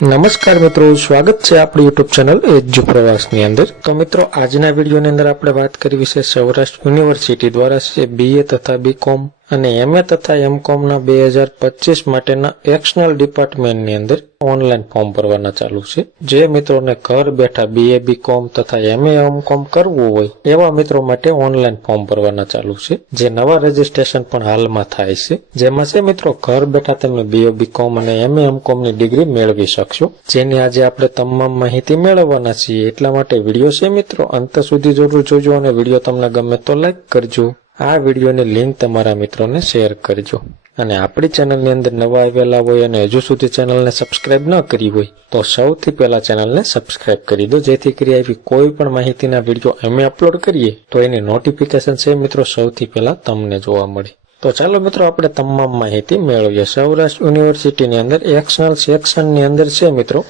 નમસ્કાર મિત્રો, સ્વાગત છે આપણી યુટ્યુબ ચેનલ એજ્યુ પ્રવાસની અંદર। તો મિત્રો, આજના વિડીયોની અંદર આપણે વાત કરવી છે સૌરાષ્ટ્ર યુનિવર્સિટી દ્વારા છે બીએ તથા બીકોમ અને એમએ તથા એમકોમ ના 2025 માટેના એક્સટર્નલ ડિપાર્ટમેન્ટની અંદર ઓનલાઈન ફોર્મ ભરવાના ચાલુ છે। જે મિત્રોને ઘર બેઠા બીએ બીકોમ તથા એમએ એમકોમ કરવું હોય એવા મિત્રો માટે ઓનલાઈન ફોર્મ ભરવાના ચાલુ છે, જે નવા રજીસ્ટ્રેશન પણ હાલમાં થાય છે। જેમાં છે મિત્રો ઘર બેઠા તમે બીએ બીકોમ અને એમએ એમકોમ ની ડિગ્રી મેળવી શકશો, જેની આજે આપણે તમામ માહિતી મેળવવાના છીએ। એટલા માટે વિડીયો છે મિત્રો અંત સુધી જરૂર જોજો અને વિડીયો તમને ગમે તો લાઈક કરજો। આ વિડીયોની લિંક તમારા મિત્રોને શેર કરજો અને આપણી ચેનલની અંદર નવા આવેલા હોય અને હજુ સુધી ચેનલને સબસ્ક્રાઇબ ન કરી હોય તો સૌથી પહેલા ચેનલને સબસ્ક્રાઇબ કરી દો, જેથી કરી આવી કોઈ પણ માહિતીના વિડીયો અમે અપલોડ કરીએ તો એની નોટિફિકેશન છે મિત્રો સૌથી પહેલા તમને જોવા મળે। તો ચાલો મિત્રો આપણે તમામ માહિતી મેળવીએ। સૌરાષ્ટ્ર યુનિવર્સિટીની અંદર એક્સટર્નલ સેક્શનની અંદર છે મિત્રો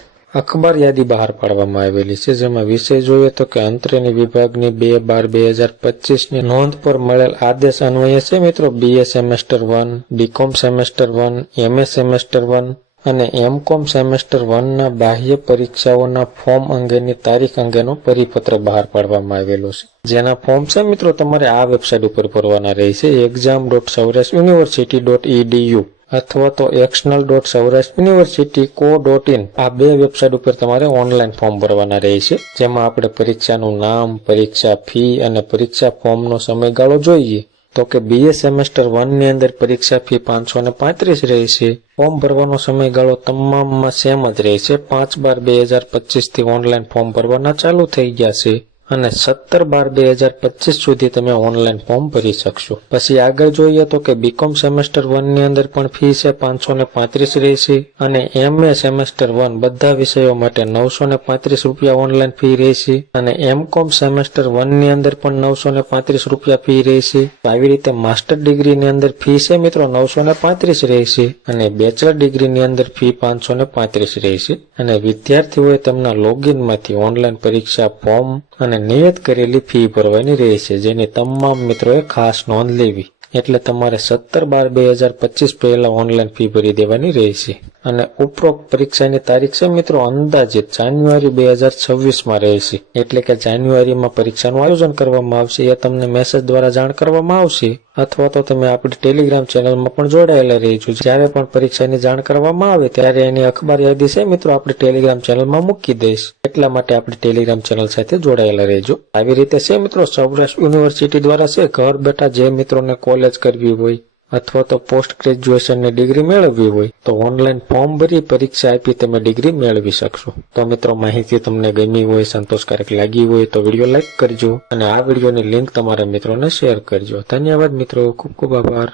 અખબાર યાદી બહાર પાડવામાં આવેલી છે, જેમાં વિષય જોઈએ તો કે અંતરેની વિભાગની 2/12/2025 ની નોંધ પર મળેલ આદેશ અન્વયે છે મિત્રો BA semester 1, BCom semester 1, MA semester 1 અને એમકોમ સેમેસ્ટર 1 ના બાહ્ય પરીક્ષાઓના ફોર્મ અંગેની તારીખ અંગેનો પરિપત્ર બહાર પાડવામાં આવેલો છે, જેના ફોર્મ છે મિત્રો તમારે આ વેબસાઇટ ઉપર ભરવાના રહેશે exam.saurashtrauniversity.edu અથવા તો external.saurashtrauniversity.co.in આ બે વેબસાઇટ ઉપર તમારે ઓનલાઈન ફોર્મ ભરવાના રહેશે। જેમાં આપણે પરીક્ષાનું નામ, પરીક્ષા ફી અને પરીક્ષા ફોર્મનો સમયગાળો જોઈએ તો કે બીએ સેમેસ્ટર 1 ની અંદર પરીક્ષા ફી 535 રહેશે। ફોર્મ ભરવાનો સમયગાળો તમામમાં સેમ જ રહેશે। 5/12/2025 થી ઓનલાઈન ફોર્મ ભરવાના ચાલુ થઈ ગયા છે અને 17/12/2025 સુધી તમે ઓનલાઈન ફોર્મ ભરી શકશો। પછી આગળ જોઈએ તો કે બીકોમ સેમેસ્ટર 1 ની અંદર પણ ફી છે 535 રહેશે અને એમએ સેમેસ્ટર 1 બધા વિષયો માટે 935 રૂપિયા ઓનલાઈન ફી રહેશે અને એમકોમ સેમેસ્ટર 1 ની અંદર પણ 935 રૂપિયા ફી રહેશે। આવી રીતે માસ્ટર ડિગ્રીની અંદર ફી છે મિત્રો 935 રહેશે અને બેચલર ડિગ્રીની અંદર ફી 535 રહેશે અને વિદ્યાર્થીઓએ તેમના લોગિનમાંથી ઓનલાઈન પરીક્ષા ફોર્મ અને નિયત કરેલી ફી ભરવાની રહેશે, જેની તમામ મિત્રોએ ખાસ નોંધ લેવી। એટલે તમારે 17/12/2025 પહેલા ઓનલાઈન ફી ભરી દેવાની રહેશે અને ઉપરોક્ત પરીક્ષાની તારીખ છે મિત્રો અંદાજિત જાન્યુઆરી 2026 માં રહેશે। એટલે કે જાન્યુઆરીમાં પરીક્ષાનું આયોજન કરવામાં આવશે, એ તમને મેસેજ દ્વારા જાણ કરવામાં આવશે અથવા તો તમે આપણી ટેલિગ્રામ ચેનલમાં પણ જોડાયેલા રહેજો। જ્યારે પણ પરીક્ષાની જાણ કરવામાં આવે ત્યારે એની અખબાર યાદી છે મિત્રો આપણી ટેલિગ્રામ ચેનલમાં મૂકી દઈશ, એટલા માટે આપણી ટેલિગ્રામ ચેનલ સાથે જોડાયેલા રહેજો। આવી રીતે છે મિત્રો સૌરાષ્ટ્ર યુનિવર્સિટી દ્વારા છે ઘર બેઠા જે મિત્રોને કોલેજ કરવી હોય અથવા તો પોસ્ટ ગ્રેજ્યુએશનની ડિગ્રી મેળવવી હોય તો ઓનલાઈન ફોર્મ ભરી પરીક્ષા આપી તમે ડિગ્રી મેળવી શકશો। તો મિત્રો માહિતી તમને ગમી હોય, સંતોષકારક લાગી હોય તો વિડીયો લાઈક કરજો અને આ વિડીયોની લિંક તમારા મિત્રોને શેર કરજો। ધન્યવાદ મિત્રો, ખૂબ ખૂબ આભાર।